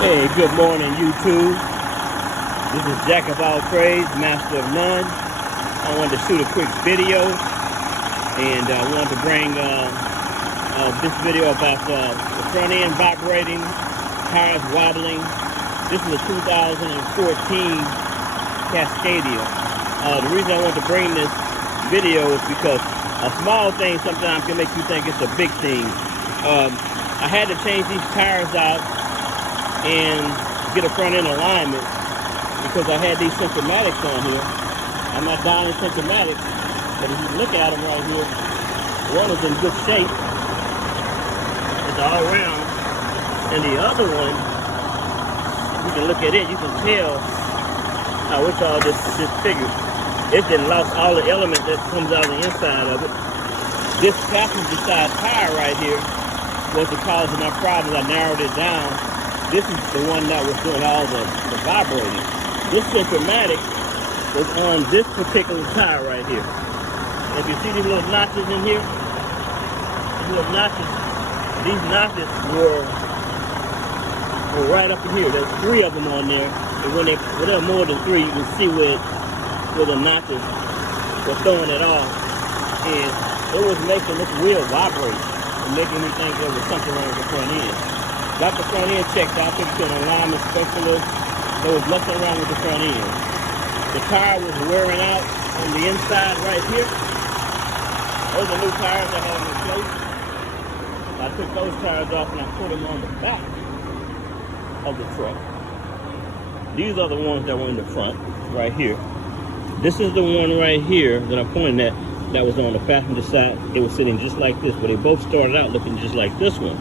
Hey, good morning, YouTube. This is Jack of all trades, master of none. I wanted to shoot a quick video, and I wanted to bring this video about the front end vibrating, tires wobbling. This is a 2014 Cascadia. The reason I wanted to bring this video is because a small thing sometimes can make you think it's a big thing. I had to change these tires out and get a front end alignment because I had these Centromatics on here. I'm not down in Centromatics, but if you look at them right here, one is in good shape. It's all around. And the other one, you can look at it, you can tell how it's all disfigured. It's been lost all the element that comes out of the inside of it. This passenger side tire right here was the cause of my problem. I narrowed it down. This is the one that was doing all the vibrating. This Centromatic was on this particular tire right here. If you see these little notches in here, these notches were right up in here. There's 3 of them on there. And when there are more than 3, you can see where the notches were throwing it off. And it was making this wheel vibrate and making me think there was something wrong with the front end. Got the front end checked out, took it to an alignment specialist. There was nothing wrong with the front end. The tire was wearing out on the inside right here. Those are new tires I had replaced. I took those tires off and I put them on the back of the truck. These are the ones that were in the front, right here. This is the one right here that I'm pointing at that was on the passenger side. It was sitting just like this, but they both started out looking just like this one.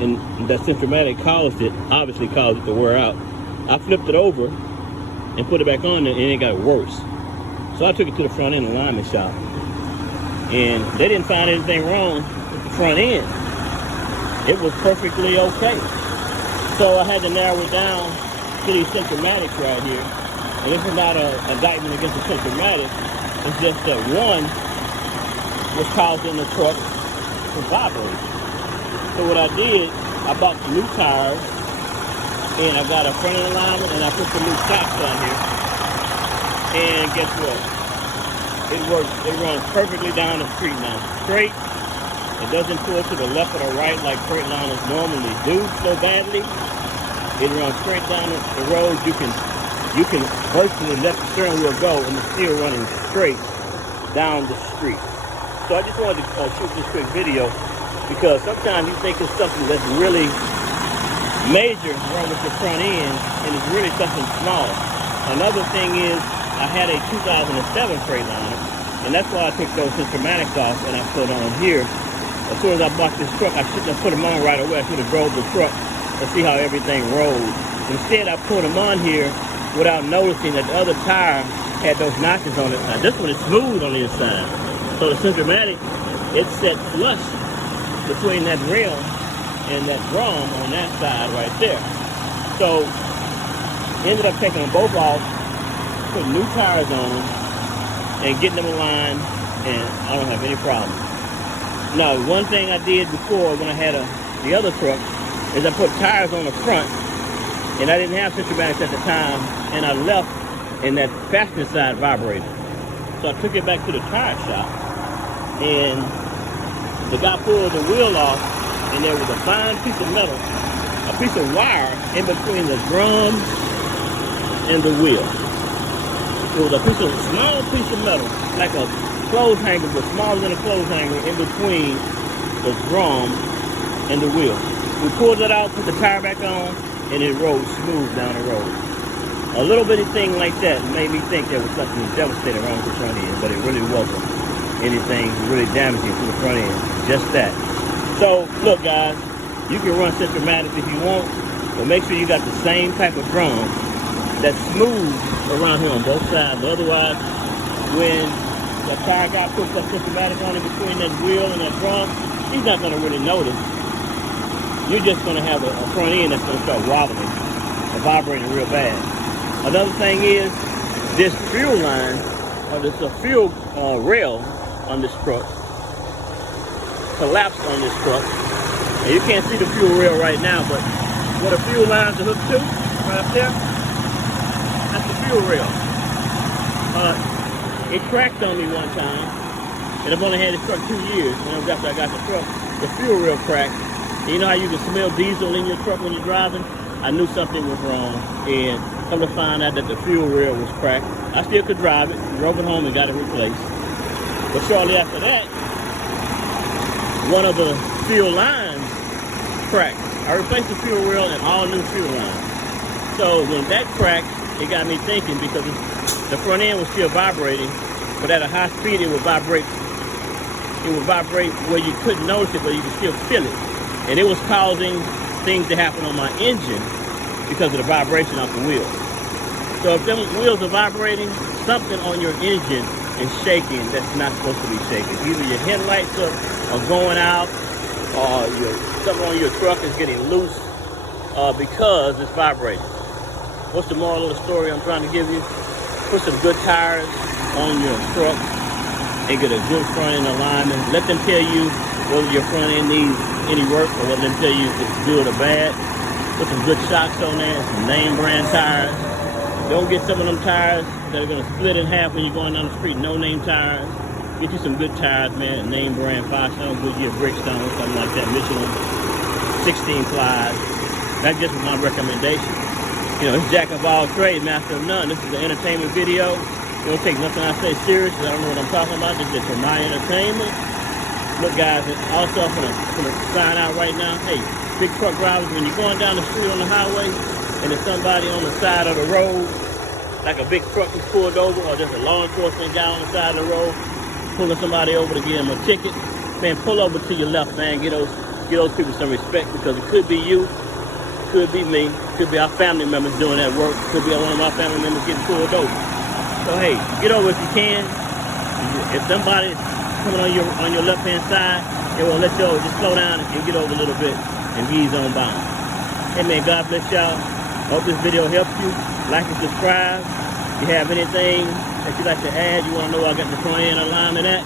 And that Centromatic obviously caused it to wear out. I flipped it over and put it back on there, and it got worse. So I took it to the front end alignment shop, and they didn't find anything wrong with the front end. It was perfectly okay. So I had to narrow it down to these Centromatics right here. And this is not an indictment against the Centromatic. It's just that one was causing the truck to vibrate. So what I did, I bought the new tires, and I got a front end alignment, and I put the new shocks on here. And guess what? It works. It runs perfectly down the street now. Straight. It doesn't pull to the left or the right like freight liners normally do so badly. It runs straight down the road. You can virtually let the steering wheel go, and it's still running straight down the street. So I just wanted to shoot this quick video, because sometimes you think it's something that's really major wrong with the front end, and it's really something small. Another thing is, I had a 2007 Freightliner, and that's why I took those Centromatics off and I put on here. As soon as I bought this truck, I shouldn't have put them on right away. I should have drove the truck to see how everything rolled. Instead, I put them on here without noticing that the other tire had those notches on it. Now, this one is smooth on the inside. So the Centromatic, it's set flush between that rail and that drum on that side right there. So ended up taking them both off, putting new tires on them, and getting them aligned, and I don't have any problem. Now, one thing I did before when I had the other truck is I put tires on the front, and I didn't have Centromatics at the time, and I left in that passenger side vibrating. So I took it back to the tire shop, and the guy pulled the wheel off, and there was a fine piece of metal, a piece of wire in between the drum and the wheel. It was a small piece of metal, like a clothes hanger, but smaller than a clothes hanger, in between the drum and the wheel. We pulled it out, put the tire back on, and it rolled smooth down the road. A little bitty thing like that made me think there was something devastating wrong with the front end, but it really wasn't anything really damaging to the front end, just that. So, look guys, you can run Centromatics if you want, but make sure you got the same type of drum that's smooth around here on both sides. Otherwise, when the tire guy puts that Centromatic on in between that wheel and that drum, he's not going to really notice. You're just going to have a front end that's going to start wobbling and vibrating real bad. Another thing is, this fuel line, or this fuel rail on this truck, collapsed on this truck. And you can't see the fuel rail right now, but where the fuel lines are hooked to, right up there. That's the fuel rail. It cracked on me one time, and I've only had this truck 2 years. And after I got the truck, the fuel rail cracked. And you know how you can smell diesel in your truck when you're driving? I knew something was wrong, and come to find out that the fuel rail was cracked. I still could drive it, drove it home and got it replaced. But shortly after that, one of the fuel lines cracked. I replaced the fuel rail and all new fuel lines. So when that cracked, it got me thinking, because the front end was still vibrating, but at a high speed it would vibrate. It would vibrate where you couldn't notice it, but you could still feel it. And it was causing things to happen on my engine because of the vibration off the wheels. So if them wheels are vibrating, something on your engine is shaking that's not supposed to be shaking. Either your headlights are going out, or something on your truck is getting loose because it's vibrating. What's the moral of the story I'm trying to give you? Put some good tires on your truck and get a good front end alignment. Let them tell you whether your front end needs any work or let them tell you if it's good or bad. Put some good shocks on there, some name brand tires. Don't get some of them tires that are gonna split in half when you're going down the street, no name tires. Get you some good tires, man, name brand, Firestone, Goodyear, Bridgestone, something like that, Michelin, 16 plies. That's just my recommendation. You know, it's jack of all trades, master of none. This is an entertainment video. You don't take nothing I say serious. I don't know what I'm talking about. This is for my entertainment. Look, guys, also I'm gonna sign out right now. Hey, big truck drivers, when you're going down the street on the highway and there's somebody on the side of the road, like a big truck is pulled over, or there's a law enforcement guy on the side of the road pulling somebody over to give them a ticket, man, pull over to your left, man. Get those people some respect, because it could be you, could be me, could be our family members doing that work, could be one of my family members getting pulled over. So hey, get over if you can. If somebody's coming on your left hand side, it will let you over. Just slow down and get over a little bit and ease on by. Hey man, God bless y'all. Hope this video helped you. Like and subscribe. If you have anything that you'd like to add, you want to know where I got the front end alignment at,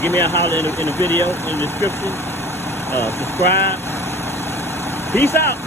give me a holler in the video, in the description. Subscribe. Peace out.